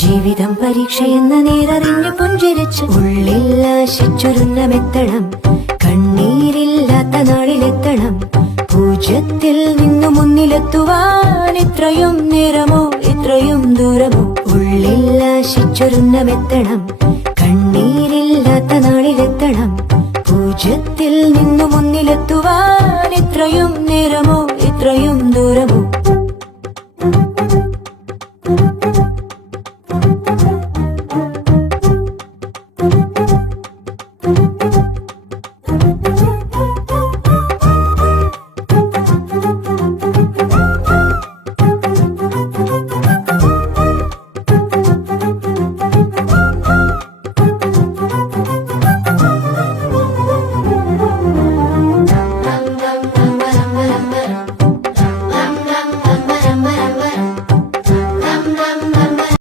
ജീവിതം പരീക്ഷയെന്ന നേരറിഞ്ഞു പുഞ്ചിരിച്ച് ഉള്ളിൽ ആശിച്ചൊരുങ്ങമെത്തണം. കണ്ണീരില്ലാത്ത നാളിലെത്തണം. പൂജ്യത്തിൽ നിന്നു മുന്നിലെത്തുവാൻ ഇത്രയും നേരമോ ഇത്രയും ദൂരമോ? ഉള്ളിൽ ആശിച്ചൊരുങ്ങമെത്തണം. കണ്ണീരില്ലാത്ത നാളിലെത്തണം. പൂജ്യത്തിൽ നിന്നു മുന്നിലെത്തുവാൻ ഇത്രയും നേരമോ ഇത്രയും